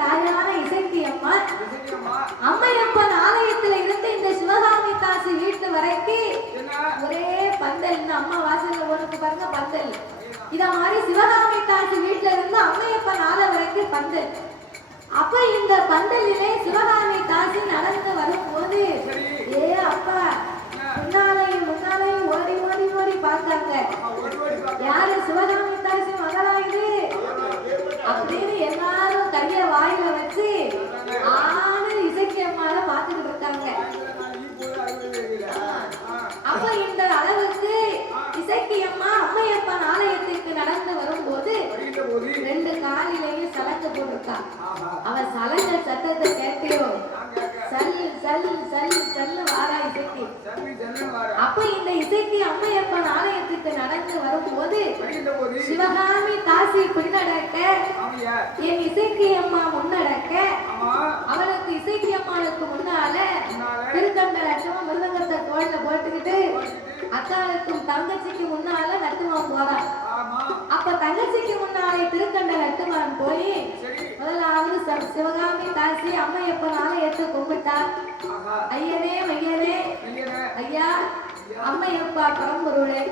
தாயான இசைக்கு அம்மா அம்மையப்பன் ஆலயத்துல இருந்து இந்த சிவகாமி தாசி வீட்டு வரைக்கும் ஒரே பந்தல். இந்த அம்மா வாசல்ல போட்டு பாருங்க பந்தல். இத மாதிரி சிவகாமி தாசி வீட்டுல இருந்து அம்மையப்பன் ஆலயம் வரைக்கும் பந்தல். அப்ப இந்த பந்தலிலே சிவகாமி தாசி நடந்து வரும்போது ஏ அப்பா முன்னாலையும் ஓடி ஓடி ஓடி பார்த்தாங்க. யாரு? சிவகாமி தாசி மகளா இது அப்படின்னு எல்லாரும் கைய வாயில வச்சு ஆடு இசைக்கு அம்மால பாத்துக்கிட்டு இருக்காங்க. அப்ப இந்த அளவுக்கு இசைக்கு அம்மா அம்மையப்பன் ஆலயத்துக்கு நடந்து வரும்போது ரெண்டு காலிலேயும் சலங்க போட்டிருக்கா. அவ சலங்க சத்தத்தை கேட்டியோ சல் சல் சல் சல்லு வாரா இசைக்கு. அப்ப இந்த இசைக்கு அம்மையப்பன் ஆலயத்துக்கு நடந்து வரும்போது சிவகாமி தாசி பின்னடக்க என் இசைக்கு அம்மா முன்னடக்க அவளுக்கு இசைக்கு அம்மாளுக்கு முன்னால திருக்கண்ட லட்சமா மிருதங்கத்தை தோல்ல போட்டுக்கிட்டு அக்காளுக்கும் தங்கச்சிக்கு முன்னால நட்டுவான் போறான். அப்ப தங்கச்சிக்கு முன்னாலே திருக்கண்ட நட்டுவான் போய் முதலாவது சிவகாமி தாசி அம்மையப்பன் ஆலயத்தை கும்பிட்டா. ஐயனே மையனே ஐயா அம்மையப்பா பரம்பொருளே,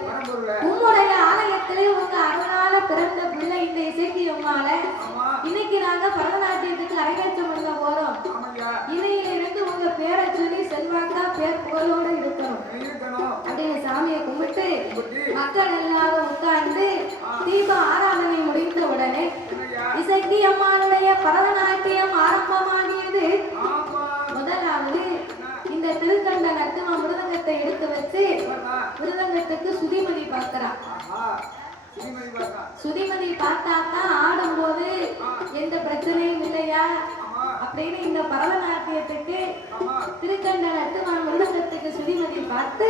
உம்முடைய ஆலயத்திலே உங்க அருளால பிறந்த பிள்ளை இந்த இசைக்கு அம்மால இன்னைக்கு நாங்க பரதநாட்டியத்துக்கு அரங்கேற்றம் பண்ண போறோம். இணையிலிருந்து உங்க பேரை சொல்லி செல்வாக்கா பேர் புகழோடு இருக்கணும் அப்படின்னு சாமியை கும்பிட்டு மக்கள் எல்லாரும் உட்கார்ந்து தீப ஆராதனை முடிந்த உடனே இசைக்கு அம்மாளுடைய பரதநாட்டியம் ஆரம்பமாகியது. முதலாவது இந்த திருக்கண்ட நட்டுமா மிருதங்கத்தை எடுத்து வச்சு மிருதங்கத்துக்கு சுதிமதி பார்க்கிறான். சுதிமதி பார்த்தாதான் ஆடும்போது எந்த பிரச்சனையும் இல்லையா அப்படின்னு இந்த பரதநாட்டியத்துக்கு திருக்கண்ட நட்டுமா மிருதங்கத்துக்கு சுதிமதி பார்த்து